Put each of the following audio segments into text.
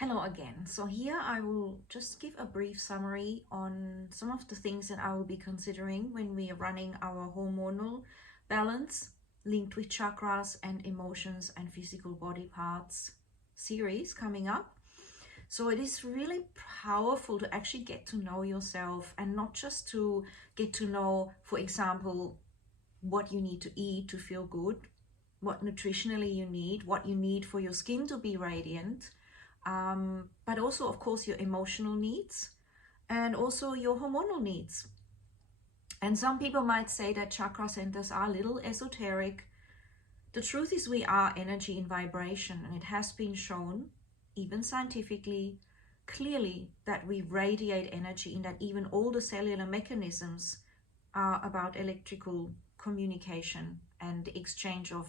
Hello again. So here I will just give a brief summary on some of the things that I will be considering when we are running our hormonal balance linked with chakras and emotions and physical body parts series coming up. So it is really powerful to actually get to know yourself, and not just to get to know, for example, what you need to eat to feel good, what nutritionally you need, what you need for your skin to be radiant, but also, of course, your emotional needs and also your hormonal needs. And some people might say that chakra centers are a little esoteric. The truth is, we are energy in vibration, and it has been shown, even scientifically, clearly that we radiate energy, in that even all the cellular mechanisms are about electrical communication and the exchange of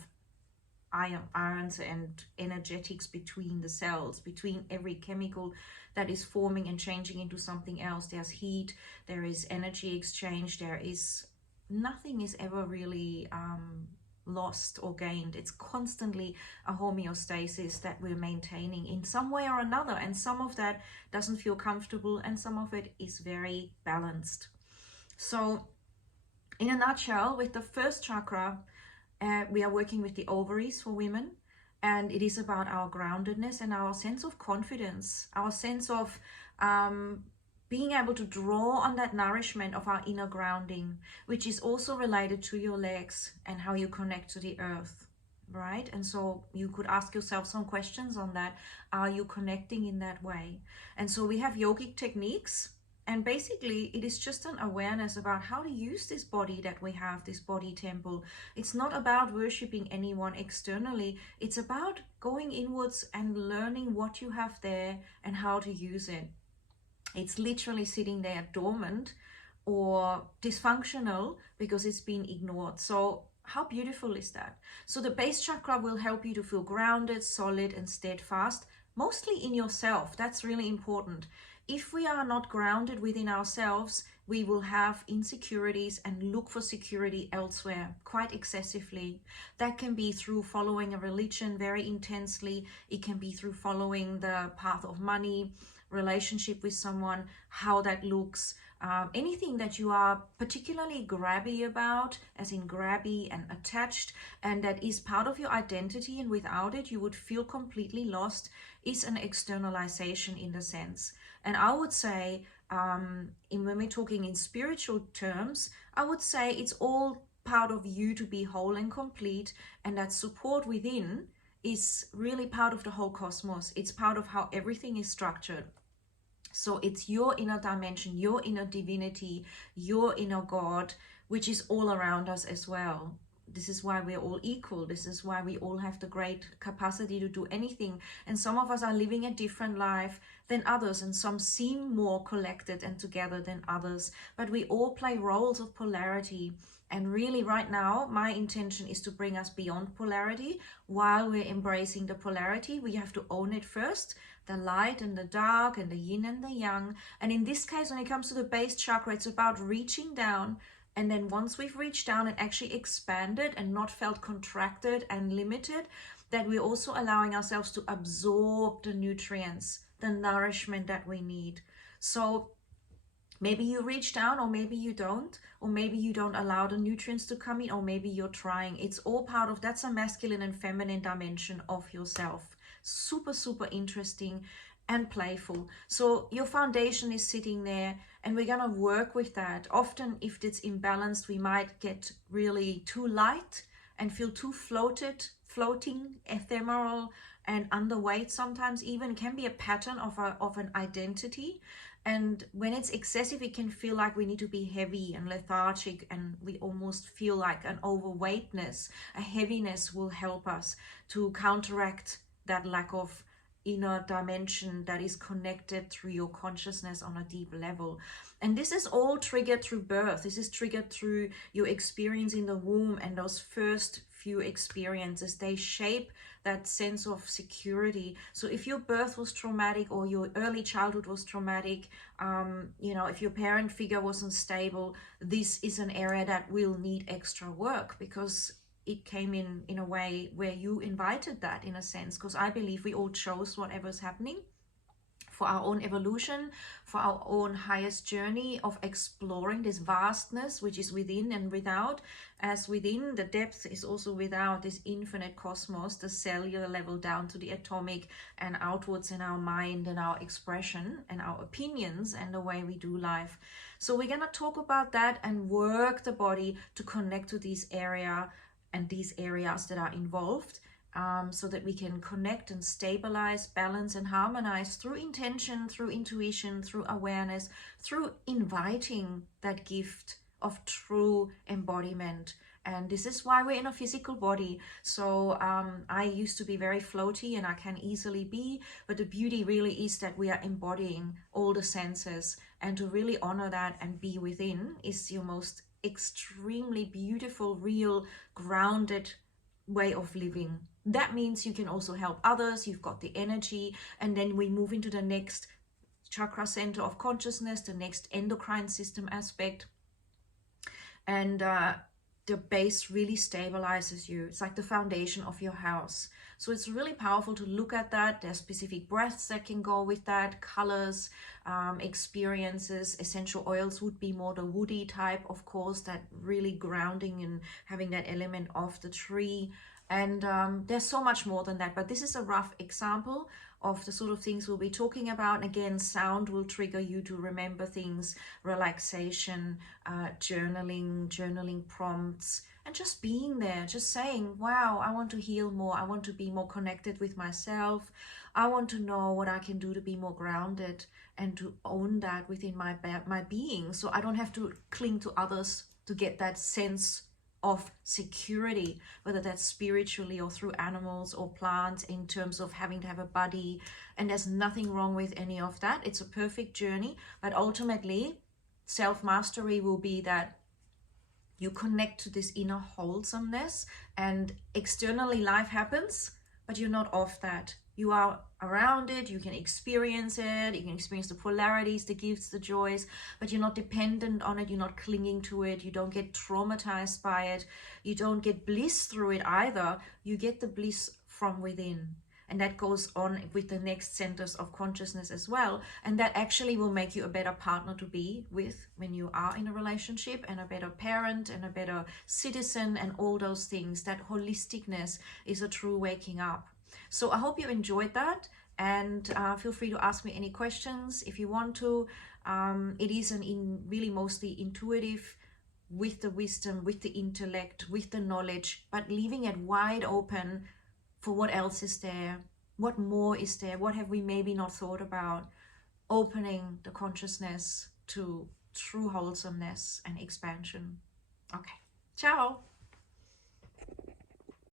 ions and energetics between the cells, between every chemical that is forming and changing into something else. There's heat, there is energy exchange, nothing is ever really lost or gained. It's constantly a homeostasis that we're maintaining in some way or another, and some of that doesn't feel comfortable and some of it is very balanced. So in a nutshell, with the first chakra, we are working with the ovaries for women, and it is about our groundedness and our sense of confidence, our sense of being able to draw on that nourishment of our inner grounding, which is also related to your legs and how you connect to the earth, right? And so you could ask yourself some questions on that. Are you connecting in that way? And so we have yogic techniques, and basically it is just an awareness about how to use this body that we have, this body temple. It's not about worshiping anyone externally. It's about going inwards and learning what you have there and how to use it. It's literally sitting there dormant or dysfunctional because it's been ignored. So how beautiful is that? So the base chakra will help you to feel grounded, solid, and steadfast, mostly in yourself. That's really important. If we are not grounded within ourselves, we will have insecurities and look for security elsewhere quite excessively. That can be through following a religion very intensely. It can be through following the path of money, relationship with someone, how that looks, anything that you are particularly grabby about, as in grabby and attached, and that is part of your identity, and without it you would feel completely lost, is an externalization in the sense. And I would say, when we're talking in spiritual terms, I would say it's all part of you to be whole and complete, and that support within is really part of the whole cosmos. It's part of how everything is structured. So it's your inner dimension, your inner divinity, your inner God, which is all around us as well. This is why we're all equal. This is why we all have the great capacity to do anything. And some of us are living a different life than others, and some seem more collected and together than others. But we all play roles of polarity. And really right now, my intention is to bring us beyond polarity. While we're embracing the polarity, we have to own it first. The light and the dark, and the yin and the yang. And in this case, when it comes to the base chakra, it's about reaching down. And then once we've reached down and actually expanded and not felt contracted and limited, that we're also allowing ourselves to absorb the nutrients, the nourishment that we need. So maybe you reach down, or maybe you don't, or maybe you don't allow the nutrients to come in, or maybe you're trying. It's all part of, that's a masculine and feminine dimension of yourself. Super, super interesting and playful. So your foundation is sitting there, and we're gonna work with that. Often if it's imbalanced, we might get really too light and feel too floating, ephemeral, and underweight. Sometimes even can be a pattern of an identity. And when it's excessive, it can feel like we need to be heavy and lethargic, and we almost feel like an overweightness. A heaviness will help us to counteract that lack of inner dimension that is connected through your consciousness on a deep level. And this is all triggered through birth. This is triggered through your experience in the womb, and those first few experiences, they shape that sense of security. So if your birth was traumatic, or your early childhood was traumatic, if your parent figure wasn't stable, this is an area that will need extra work, because it came in a way where you invited that, in a sense, because I believe we all chose whatever's happening. for our own evolution, for our own highest journey of exploring this vastness which is within and without. As within, the depth is also without, this infinite cosmos, the cellular level down to the atomic, and outwards in our mind and our expression and our opinions and the way we do life. So we're going to talk about that and work the body to connect to this area and these areas that are involved, so that we can connect and stabilize, balance and harmonize through intention, through intuition, through awareness, through inviting that gift of true embodiment. And this is why we're in a physical body. So I used to be very floaty, and I can easily be, but the beauty really is that we are embodying all the senses, and to really honor that and be within is your most extremely beautiful, real, grounded way of living. That means you can also help others, you've got the energy, and then we move into the next chakra center of consciousness, the next endocrine system aspect, and the base really stabilizes you. It's like the foundation of your house. So it's really powerful to look at that. There's specific breaths that can go with that, colors, experiences. Essential oils would be more the woody type, of course, that really grounding and having that element of the tree. And there's so much more than that, but this is a rough example of the sort of things we'll be talking about. Again, sound will trigger you to remember things, relaxation, journaling prompts, and just being there, just saying, wow, I want to heal more. I want to be more connected with myself. I want to know what I can do to be more grounded and to own that within my being, so I don't have to cling to others to get that sense of security, whether that's spiritually or through animals or plants, in terms of having to have a body. And there's nothing wrong with any of that. It's a perfect journey, but ultimately self-mastery will be that you connect to this inner wholesomeness, and externally life happens, but you're not off that. You are around it, you can experience it, you can experience the polarities, the gifts, the joys, but you're not dependent on it, you're not clinging to it, you don't get traumatized by it, you don't get bliss through it either. You get the bliss from within. And that goes on with the next centers of consciousness as well. And that actually will make you a better partner to be with when you are in a relationship, and a better parent and a better citizen, and all those things. That holisticness is a true waking up. So I hope you enjoyed that, and feel free to ask me any questions if you want to. It is really mostly intuitive, with the wisdom, with the intellect, with the knowledge, but leaving it wide open for what else is there, what more is there, what have we maybe not thought about, opening the consciousness to true wholesomeness and expansion. Okay, ciao.